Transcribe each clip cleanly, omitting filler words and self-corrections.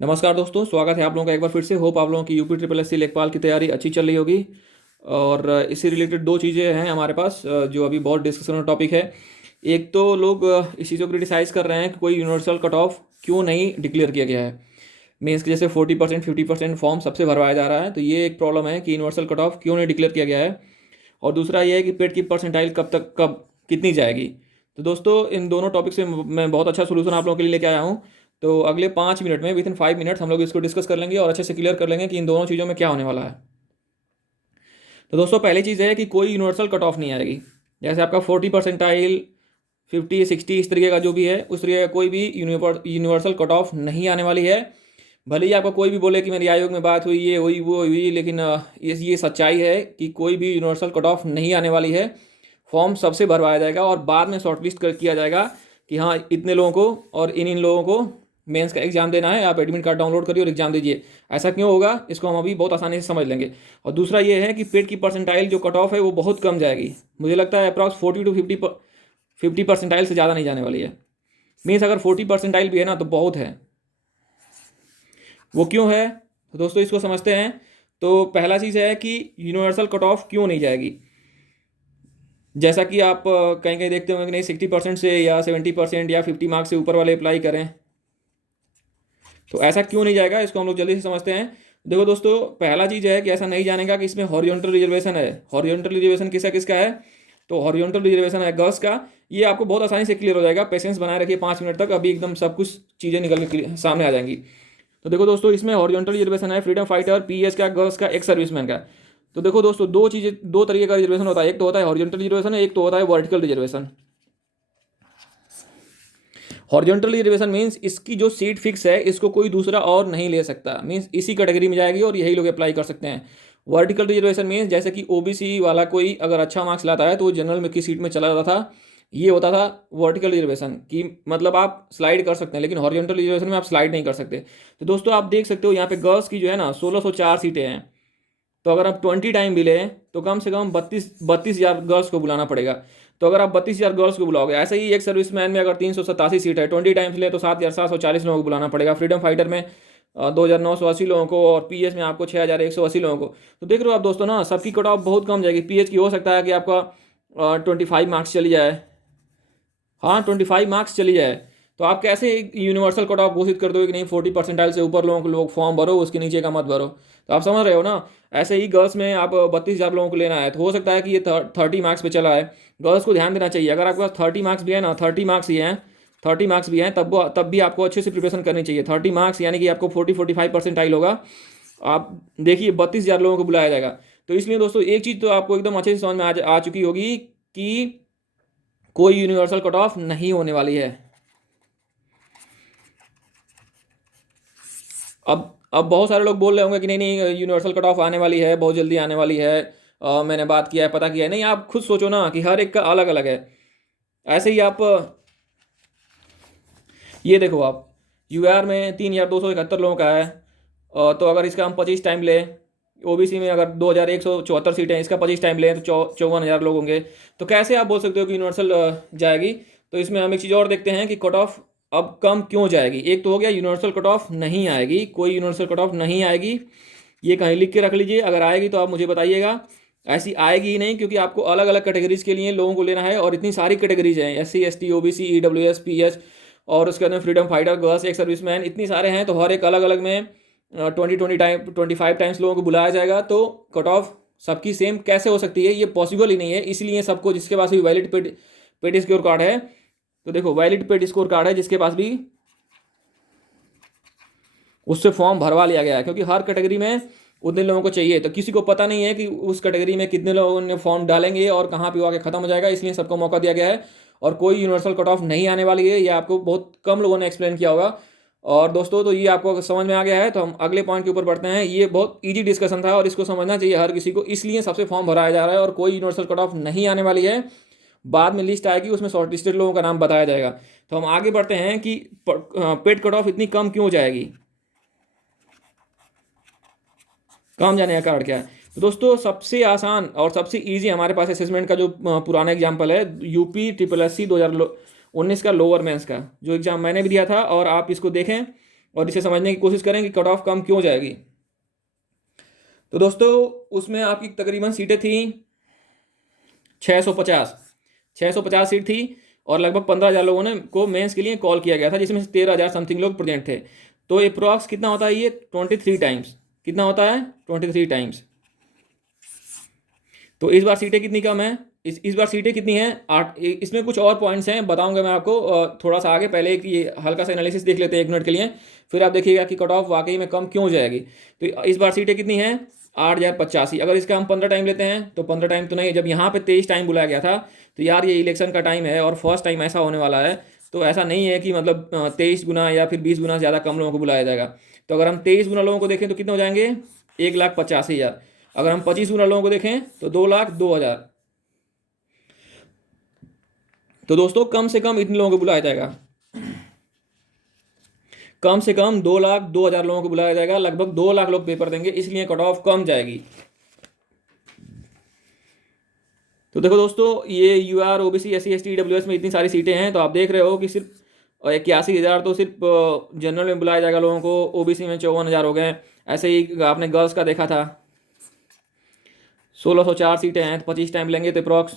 नमस्कार दोस्तों, स्वागत है आप लोगों का एक बार फिर से। होप आप लोगों की यूपी ट्रिपल एस सी लेखपाल की तैयारी अच्छी चल रही होगी। और इससे रिलेटेड दो चीज़ें हैं हमारे पास जो अभी बहुत डिस्कशन का टॉपिक है। एक तो लोग इस चीज़ को क्रिटिसाइज़ कर रहे हैं कि कोई यूनिवर्सल कट ऑफ क्यों नहीं डिक्लेयर किया गया है। मीन्स कि जैसे 40% 50% फॉर्म सबसे भरवाया जा रहा है, तो ये एक प्रॉब्लम है कि यूनिवर्सल कट ऑफ क्यों नहीं डिक्लेयर किया गया है। और दूसरा ये है कि पेट की परसेंटाइल कब कितनी जाएगी। तो दोस्तों, इन दोनों टॉपिक से मैं बहुत अच्छा सोल्यूशन आप लोगों के लिए लेके आया हूँ। तो अगले 5 मिनट में, विद इन 5 मिनट्स, हम लोग इसको डिस्कस कर लेंगे और अच्छे से क्लियर कर लेंगे कि इन दोनों चीज़ों में क्या होने वाला है। तो दोस्तों, पहली चीज़ है कि कोई यूनिवर्सल कट ऑफ नहीं आएगी। जैसे आपका 40 परसेंटाइल, 50 60 इस तरीके का जो भी है, उस तरीके का कोई भी यूनिवर्सल कट ऑफ नहीं आने वाली है। भले ही आपका कोई भी बोले कि मेरी आयोग में बात हुई, ये हुई वो हुई, लेकिन ये सच्चाई है कि कोई भी यूनिवर्सल कट ऑफ नहीं आने वाली है। फॉर्म सबसे भरवाया जाएगा और बाद में शॉर्टलिस्ट किया जाएगा कि हाँ, इतने लोगों को और इन लोगों को मेंस का एग्जाम देना है, आप एडमिट कार्ड डाउनलोड करिए और एग्जाम दीजिए। ऐसा क्यों होगा, इसको हम अभी बहुत आसानी से समझ लेंगे। और दूसरा ये है कि पेट की परसेंटाइल जो कट ऑफ है वो बहुत कम जाएगी। मुझे लगता है अप्रॉक्स 40 to 50 परसेंटाइल से ज़्यादा नहीं जाने वाली है। मीन्स अगर 40 परसेंटाइल भी है ना तो बहुत है। वो क्यों है, तो दोस्तों इसको समझते हैं। तो पहला चीज़ है कि यूनिवर्सल कट ऑफ क्यों नहीं जाएगी। जैसा कि आप कहीं कहीं देखते होंगे कि नहीं, 60% से या 70% या 50 मार्क्स से ऊपर वाले अप्लाई करें। तो ऐसा क्यों नहीं जाएगा, इसको हम लोग जल्दी से समझते हैं। देखो दोस्तों, पहला चीज़ है कि ऐसा नहीं जानेगा कि इसमें हॉरिजॉन्टल रिजर्वेशन है। हॉरिजॉन्टल रिजर्वेशन किसका किसका है, तो हॉरिजॉन्टल रिजर्वेशन है गर्ल्स का। ये आपको बहुत आसानी से क्लियर हो जाएगा। पेशेंस बनाए रखिए 5 मिनट तक, अभी एकदम सब कुछ चीज़ें निकल के सामने आ जाएंगी। तो देखो दोस्तों, इसमें हॉरिजॉन्टल रिजर्वेशन है फ्रीडम फाइटर, पीएच का, गर्ल्स का, एक्स सर्विसमैन का। तो देखो दोस्तों, दो चीज़ें, दो तरीके का रिजर्वेशन होता है। एक तो होता है हॉरिजॉन्टल रिजर्वेशन, एक तो होता है vertical reservation. Horizontal reservation means इसकी जो सीट फिक्स है इसको कोई दूसरा और नहीं ले सकता। मीन्स इसी कैटेगरी में जाएगी और यही लोग अप्लाई कर सकते हैं। वर्टिकल रिजर्वेशन मीन्स जैसे कि ओबीसी वाला कोई अगर अच्छा मार्क्स लाता है तो वो जनरल में की सीट में चला जाता था। ये होता था वर्टिकल रिजर्वेशन की, मतलब आप स्लाइड कर सकते हैं, लेकिन हॉरिजॉन्टल रिजर्वेशन में आप स्लाइड नहीं कर सकते। तो दोस्तों आप देख सकते हो यहाँ पे गर्ल्स की जो है ना 1604 सीटें हैं। तो अगर आप 20 टाइम भी लें तो कम से कम 32 हज़ार गर्ल्स को बुलाना पड़ेगा। तो अगर आप 32 हज़ार गर्ल्स को बुलाओगे, ऐसे ही एक सर्विसमैन में अगर 387 सीट है, 20 टाइम्स ले तो 7,740 लोगों को बुलाना पड़ेगा। फ्रीडम फाइटर में 2,980 लोगों को, और पीएच में आपको 6,180 लोगों को। तो देख रहे हो आप दोस्तों ना, सबकी कट ऑफ बहुत कम जाएगी। पीएच की हो सकता है कि आपका 25 मार्क्स चली जाए। हाँ, 25 मार्क्स चली जाए। तो आप कैसे यूनिवर्सल कट ऑफ घोषित कर दोगे कि नहीं, 40 परसेंटाइल से ऊपर लोगों को लोग फॉर्म भरो, उसके नीचे का मत भरो। तो आप समझ रहे हो ना। ऐसे ही गर्ल्स में आप 32 हज़ार लोगों को लेना है, तो हो सकता है कि ये 30 मार्क्स पे चला है। गर्ल्स को ध्यान देना चाहिए। अगर आपके पास 30 मार्क्स भी है ना, 30 मार्क्स ही हैं, 30 मार्क्स भी हैं, तब भी आपको अच्छे से प्रिपरेशन करनी चाहिए। 30 मार्क्स यानी कि आपको 40 45 परसेंटाइल होगा। आप देखिए 32 हज़ार लोगों को बुलाया जाएगा। तो इसलिए दोस्तों एक चीज़ तो आपको एकदम अच्छे से समझ में आ चुकी होगी कि कोई यूनिवर्सल कट ऑफ नहीं होने वाली है। अब बहुत सारे लोग बोल रहे होंगे कि नहीं नहीं, यूनिवर्सल कट ऑफ आने वाली है, बहुत जल्दी आने वाली है। मैंने बात किया है, पता किया है। नहीं, आप खुद सोचो ना कि हर एक का अलग अलग है। ऐसे ही आप ये देखो, आप यूआर में 3,271 लोगों का है। तो अगर इसका हम 25 टाइम लें, ओबीसी में अगर 2,174 सीटें हैं, इसका 25 टाइम लें तो 54,000 लोग होंगे। तो कैसे आप बोल सकते हो कि यूनिवर्सल जाएगी। तो इसमें हम एक चीज़ और देखते हैं कि कट ऑफ अब कम क्यों जाएगी। एक तो हो गया यूनिवर्सल कट ऑफ नहीं आएगी, कोई यूनिवर्सल कट ऑफ नहीं आएगी। ये कहीं लिख के रख लीजिए, अगर आएगी तो आप मुझे बताइएगा। ऐसी आएगी ही नहीं, क्योंकि आपको अलग अलग कैटेगरीज के लिए लोगों को लेना है, और इतनी सारी कैटेगरीज हैं, SC ST OBC EWS PH, और उसके अंदर फ्रीडम फाइटर, गर्ल्स, एक सर्विसमैन, इतनी सारे हैं। तो हर एक अलग अलग में 25 टाइम्स लोगों को बुलाया जाएगा। तो कट ऑफ सबकी सेम कैसे हो सकती है, ये पॉसिबल ही नहीं है। इसलिए सबको, जिसके पास भी वैलिड पेड स्कोर कार्ड है, तो देखो वैलिड पेड स्कोर कार्ड है जिसके पास भी, उससे फॉर्म भरवा लिया गया है, क्योंकि हर कैटेगरी में उतने लोगों को चाहिए। तो किसी को पता नहीं है कि उस कैटेगरी में कितने लोगों ने फॉर्म डालेंगे और कहाँ पे आके खत्म हो जाएगा, इसलिए सबको मौका दिया गया है। और कोई यूनिवर्सल कट ऑफ नहीं आने वाली है, ये आपको बहुत कम लोगों ने एक्सप्लेन किया होगा। और दोस्तों, तो ये आपको समझ में आ गया है, तो हम अगले पॉइंट के ऊपर बढ़ते हैं। ये बहुत ईजी डिस्कशन था और इसको समझना चाहिए हर किसी को, इसलिए सबसे फॉर्म भराया जा रहा है। और कोई यूनिवर्सल कट ऑफ नहीं आने वाली है। बाद में लिस्ट आएगी, उसमें शॉर्ट लिस्टेड लोगों का नाम बताया जाएगा। तो हम आगे बढ़ते हैं कि पेड कट ऑफ इतनी कम क्यों जाएगी, काम जाने का कारण क्या है। तो दोस्तों, सबसे आसान और सबसे इजी हमारे पास असेसमेंट का जो पुराना एग्जाम्पल है, यूपी ट्रिपल एस सी 2019 का लोअर मेंस का जो एग्जाम मैंने भी दिया था, और आप इसको देखें और इसे समझने की कोशिश करें कि कट ऑफ कम क्यों जाएगी। तो दोस्तों उसमें आपकी तकरीबन सीटें थी 650, 650 सीट थी और लगभग 15,000 लोगों ने को मेंस के लिए कॉल किया गया था, जिसमें से 13,000 समथिंग लोग प्रेजेंट थे। तो अप्रॉक्स कितना होता है ये 23 टाइम्स, कितना होता है 23 टाइम्स। तो इस बार सीटें कितनी कम है, इस बार सीटें कितनी हैं 8। इसमें कुछ और पॉइंट्स हैं बताऊंगा मैं आपको थोड़ा सा आगे। पहले एक ये हल्का सा एनालिसिस देख लेते हैं 1 मिनट के लिए, फिर आप देखिएगा कि कट ऑफ वाकई में कम क्यों जाएगी। तो इस बार सीटें कितनी हैं 8,085। अगर इसका हम 15 टाइम लेते हैं तो 15 टाइम तो नहीं, जब यहाँ पे 23 टाइम बुलाया गया था तो यार ये इलेक्शन का टाइम है और फर्स्ट टाइम ऐसा होने वाला है। तो ऐसा नहीं है कि मतलब 23 गुना या फिर 20 गुना ज़्यादा कम लोगों को बुलाया जाएगा। तो अगर हम 23 गुना लोगों को देखें तो कितने हो जाएंगे 1,85,000। अगर हम 25 गुना लोगों को देखें तो 2,02,000। तो दोस्तों कम से कम इतने लोगों को बुलाया जाएगा, कम से कम 2,02,000 लोगों को बुलाया जाएगा। लगभग 2 लाख लोग पेपर देंगे, इसलिए कट ऑफ कम जाएगी। तो देखो दोस्तों ये UR OBC SC ST EWS में इतनी सारी सीटें हैं, तो आप देख रहे हो कि सिर्फ 81,000 तो सिर्फ जनरल में बुलाया जाएगा लोगों को, ओबीसी में 54,000 हो गए। ऐसे ही आपने गर्ल्स का देखा था 1,604 सीटें हैं, तो 25 टाइम लेंगे तो अप्रॉक्स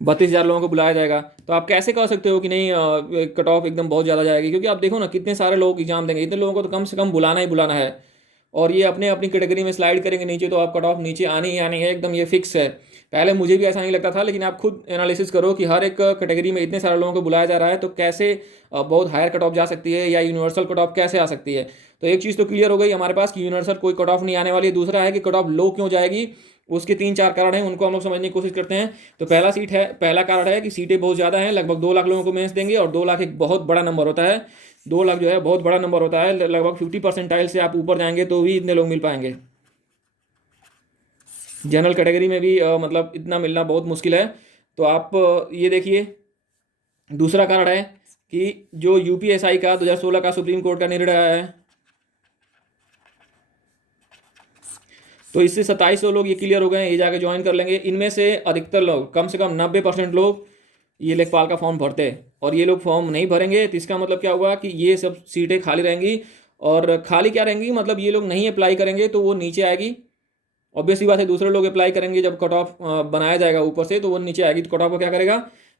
32,000 लोगों को बुलाया जाएगा। तो आप कैसे कह सकते हो कि नहीं कट ऑफ एकदम बहुत ज़्यादा जाएगी, क्योंकि आप देखो ना कितने सारे लोग एग्जाम देंगे, इतने लोगों को तो कम से कम बुलाना ही बुलाना है। और ये अपने अपनी कैटेगरी में स्लाइड करेंगे नीचे तो आप कट ऑफ नीचे आनी ही आनी है, एकदम ये फिक्स है। पहले मुझे भी ऐसा नहीं लगता था, लेकिन आप खुद एनालिसिस करो कि हर एक कैटेगरी में इतने सारे लोगों को बुलाया जा रहा है, तो कैसे बहुत हायर कट ऑफ जा सकती है या यूनिवर्सल कट ऑफ कैसे आ सकती है। तो एक चीज़ तो क्लियर हो गई हमारे पास कि यूनिवर्सल कोई कट ऑफ नहीं आने वाली। दूसरा है कि कट ऑफ लो क्यों जाएगी, उसके 3-4 कारण हैं, उनको हम लोग समझने की कोशिश करते हैं। तो पहला कारण है कि सीटें बहुत ज़्यादा हैं, लगभग 2 लाख लोगों को मेंस देंगे और 2 लाख एक बहुत बड़ा नंबर होता है। 2 लाख जो है बहुत बड़ा नंबर होता है, लगभग 50% से आप ऊपर जाएंगे तो भी इतने लोग मिल पाएंगे। जनरल कैटेगरी में भी मतलब इतना मिलना बहुत मुश्किल है। तो आप ये देखिए दूसरा कारण है कि जो यूपीएसआई का 2016 का सुप्रीम कोर्ट का निर्णय आया है, तो इससे 2700 लोग ये क्लियर हो गए हैं, ये जाके ज्वाइन कर लेंगे। इनमें से अधिकतर लोग कम से कम 90% लोग ये लेखपाल का फॉर्म भरते हैं, और ये लोग फॉर्म नहीं भरेंगे तो इसका मतलब क्या हुआ कि ये सब सीटें खाली रहेंगी। और खाली क्या रहेंगी, मतलब ये लोग नहीं अप्लाई करेंगे तो वो नीचे आएगी। ऑब्वियसली बात है, दूसरे लोग अप्लाई करेंगे, जब कट ऑफ बनाया जाएगा ऊपर से तो वो नीचे आएगी, तो कट ऑफ को क्या करेगा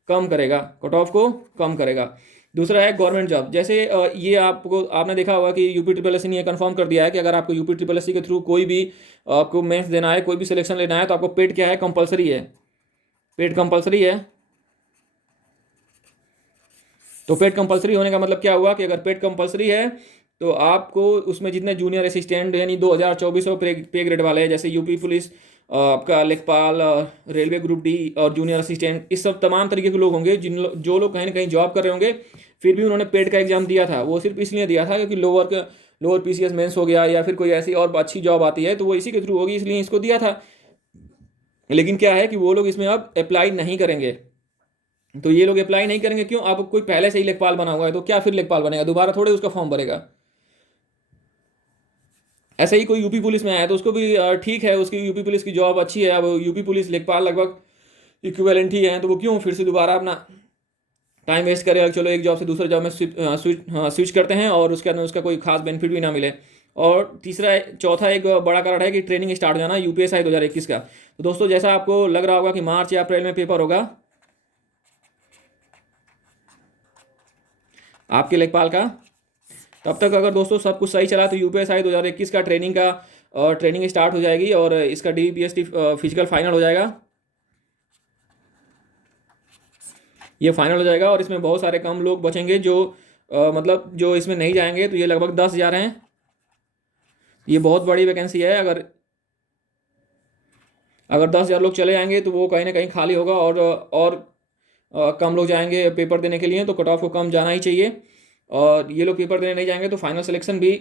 कम करेगा, कट ऑफ को कम करेगा। दूसरा है गवर्नमेंट जॉब। जैसे ये आपने देखा होगा कि यूपी ट्रिपल एस ने ये कंफर्म कर दिया है कि अगर आपको यूपी ट्रिपल एस के थ्रू कोई भी आपको मेंस देना है, कोई भी सिलेक्शन लेना है, तो आपको पेड क्या है कंपलसरी है, पेड कंपलसरी है। तो पेड कंपलसरी होने का मतलब क्या हुआ कि अगर पेड कंपलसरी है तो आपको उसमें जितने जूनियर असिस्टेंट यानी 2024 पे ग्रेड वाले हैं, जैसे यूपी पुलिस, आपका लेखपाल, रेलवे ग्रुप डी और जूनियर असिस्टेंट, इस सब तमाम तरीके के लोग होंगे जो लोग कहीं ना कहीं जॉब कर रहे होंगे, फिर भी उन्होंने पेड का एग्जाम दिया था। वो सिर्फ इसलिए दिया था क्योंकि लोअर पीसीएस मेंस हो गया या फिर कोई ऐसी और अच्छी जॉब आती है तो वो इसी के थ्रू होगी, इसलिए इसको दिया था। लेकिन क्या है कि वो लोग इसमें अब अप्लाई नहीं करेंगे। तो ये लोग अप्लाई नहीं करेंगे क्यों, अब कोई पहले से ही लेखपाल बना हुआ है तो क्या फिर लेखपाल बनेगा, दोबारा थोड़े उसका फॉर्म भरेगा। ऐसे ही कोई यूपी पुलिस में आया तो उसको भी ठीक है, उसकी यूपी पुलिस की जॉब अच्छी है, अब यूपी पुलिस लेखपाल लगभग इक्विवेलेंट ही है, तो वो क्यों फिर से दोबारा अपना टाइम वेस्ट करेगा। चलो एक जॉब से दूसरे जॉब में स्विच करते हैं और उसके अंदर उसका कोई खास बेनिफिट भी ना मिले। और चौथा एक बड़ा कारण है कि ट्रेनिंग स्टार्ट हो जाना यूपीएसआई 2021 का। तो दोस्तों जैसा आपको लग रहा होगा कि मार्च या अप्रैल में पेपर होगा आपके लेखपाल का, तब तक अगर दोस्तों सब कुछ सही चला तो यूपीएसआई 2021 का ट्रेनिंग स्टार्ट हो जाएगी और इसका डीपीएसटी फिजिकल फाइनल हो जाएगा। ये फाइनल हो जाएगा और इसमें बहुत सारे कम लोग बचेंगे जो मतलब जो इसमें नहीं जाएंगे, तो ये लगभग 10,000 हैं। ये बहुत बड़ी वैकेंसी है। अगर 10,000 लोग चले जाएंगे तो वो कहीं ना कहीं खाली होगा और कम लोग जाएंगे पेपर देने के लिए, तो कट ऑफ को कम जाना ही चाहिए। और ये लोग पेपर देने नहीं जाएंगे तो फाइनल सिलेक्शन भी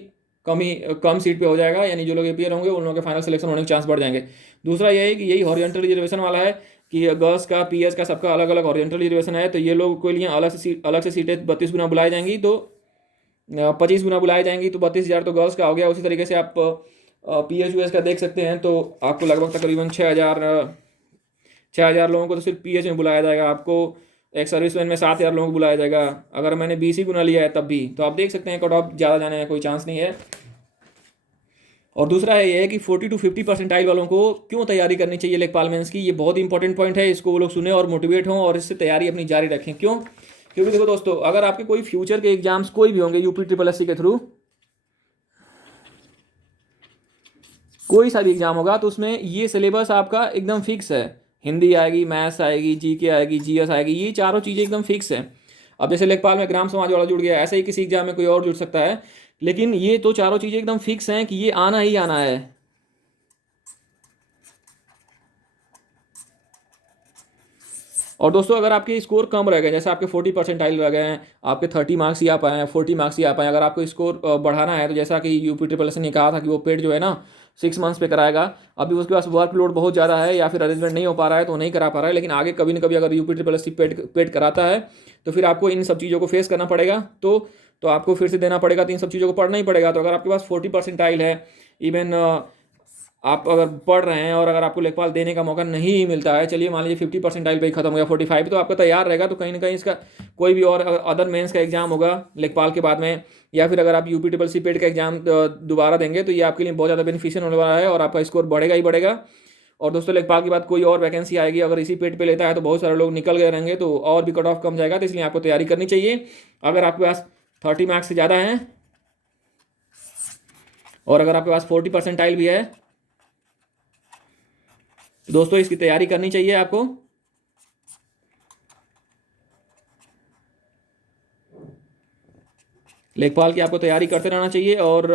कम सीट पे हो जाएगा, यानी जो लोग एपीयर होंगे उन लोगों के फाइनल सिलेक्शन होने के चांस बढ़ जाएंगे। दूसरा ये है कि यही हॉरिजॉन्टल रिजर्वेशन वाला है कि गर्ल्स का पीएस का सबका अलग अलग हॉरिजॉन्टल रिजर्वेशन है, तो ये लोग के लिए अलग से सीटें 32 गुना बुलाई जाएंगी, तो 25 गुना बुलाई जाएंगी, तो 32,000 तो गर्ल्स का हो गया। उसी तरीके से आप पीएच यूएस का देख सकते हैं, तो आपको लगभग तकरीबन 6,000 लोगों को तो सिर्फ पीएच में बुलाया जाएगा। आपको एक सर्विसमैन में 7,000 लोगों को बुलाया जाएगा, अगर मैंने 20 ही गुना लिया है तब भी, तो आप देख सकते हैं कट ऑफ ज़्यादा जाने का कोई चांस नहीं है। और दूसरा है ये है कि 40 to 50 परसेंटाइल वालों को क्यों तैयारी करनी चाहिए लेखपाल मेंस की, ये बहुत इंपॉर्टेंट पॉइंट है, इसको वो लोग सुने और मोटिवेट हों और इससे तैयारी अपनी जारी रखें। क्यों? क्योंकि देखो दोस्तों, अगर आपके कोई फ्यूचर के एग्जाम्स कोई भी होंगे यूपी ट्रिपल एससी के थ्रू, कोई सा भी एग्जाम होगा, तो उसमें ये सिलेबस आपका एकदम फिक्स है। हिंदी आएगी, मैथ्स आएगी, जीके आएगी, जीएस आएगी, ये चारों चीज़ें एकदम फिक्स है। अब जैसे लेखपाल में ग्राम समाज वाला जुड़ गया, ऐसे ही किसी एग्जाम में कोई और जुड़ सकता है, लेकिन ये तो चारों चीज़ें एकदम फिक्स हैं कि ये आना ही आना है। और दोस्तों, अगर आपके स्कोर कम रह गए, जैसे आपके 40 परसेंटाइल रह गए हैं, आपके 30 मार्क्स ही आ पाए हैं, 40 मार्क्स ही आ पाए हैं, अगर आपको स्कोर बढ़ाना है, तो जैसा कि यूपी ट्रिपल एस ने कहा था कि वो पेड जो है ना 6 मंथ्स पे कराएगा, अभी उसके पास वर्कलोड बहुत ज़्यादा है या फिर अरेंजमेंट नहीं हो पा रहा है तो नहीं करा पा रहा है, लेकिन आगे कभी ना कभी अगर यूपी ट्रिपल एस पेड कराता है तो फिर आपको इन सब चीज़ों को फेस करना पड़ेगा, तो आपको फिर से देना पड़ेगा, तो इन सब चीज़ों को पढ़ना ही पड़ेगा। तो अगर आपके पास 40 परसेंटाइल है, इवन आप अगर पढ़ रहे हैं और अगर आपको लेखपाल देने का मौका नहीं मिलता है, चलिए मान लीजिए 50 परसेंटाइल पे ही खत्म हो गया, 45, तो आपका तैयार रहेगा, तो कहीं ना कहीं इसका कोई भी और अदर मेंस का एग्जाम होगा लेखपाल के बाद में, या फिर अगर आप यूपी ट्रिपल सी पेड का एग्जाम दोबारा देंगे, तो ये आपके लिए बहुत ज़्यादा बेनिफिशियल होने वाला है और आपका स्कोर बढ़ेगा ही बढ़ेगा। और दोस्तों, लेखपाल के बाद कोई और वैकेंसी आएगी, अगर इसी पेड पे लेता है तो बहुत सारे लोग निकल गए रहेंगे, तो और भी कट ऑफ कम जाएगा, तो इसलिए आपको तैयारी करनी चाहिए। अगर आपके पास 30 मार्क्स से ज़्यादा हैं और अगर आपके पास 40 परसेंटाइल भी है, दोस्तों इसकी तैयारी करनी चाहिए आपको। लेखपाल की आपको तैयारी करते रहना चाहिए। और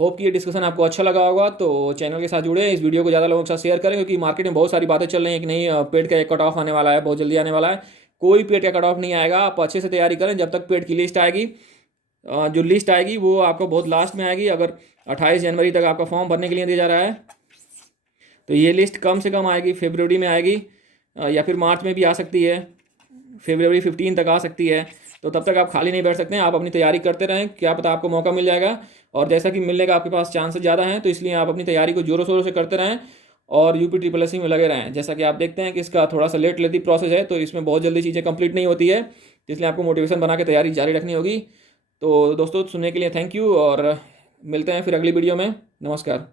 होप कि ये डिस्कशन आपको अच्छा लगा होगा, तो चैनल के साथ जुड़े, इस वीडियो को ज़्यादा लोगों के साथ शेयर करें, क्योंकि मार्केट में बहुत सारी बातें चल रही हैं कि नहीं पेड का एक कट ऑफ आने वाला है, बहुत जल्दी आने वाला है। कोई पेड का कट ऑफ नहीं आएगा, आप अच्छे से तैयारी करें। जब तक पेड की लिस्ट आएगी, जो लिस्ट आएगी वो आपको बहुत लास्ट में आएगी। अगर 28 जनवरी तक आपका फॉर्म भरने के लिए दिया जा रहा है, तो ये लिस्ट कम से कम आएगी फरवरी में आएगी, या फिर मार्च में भी आ सकती है, फरवरी 15 तक आ सकती है। तो तब तक आप खाली नहीं बैठ सकते हैं, आप अपनी तैयारी करते रहें, क्या पता आपको मौका मिल जाएगा। और जैसा कि मिलने का आपके पास चांसेस ज़्यादा हैं, तो इसलिए आप अपनी तैयारी को जोरों शोरों से करते रहें और यूपी ट्रिपल एस सी में लगे रहें। जैसा कि आप देखते हैं कि इसका थोड़ा सा लेट लेती प्रोसेस है, तो इसमें बहुत जल्दी चीज़ें कंप्लीट नहीं होती है, इसलिए आपको मोटिवेशन बना के तैयारी जारी रखनी होगी। तो दोस्तों, सुनने के लिए थैंक यू और मिलते हैं फिर अगली वीडियो में। नमस्कार।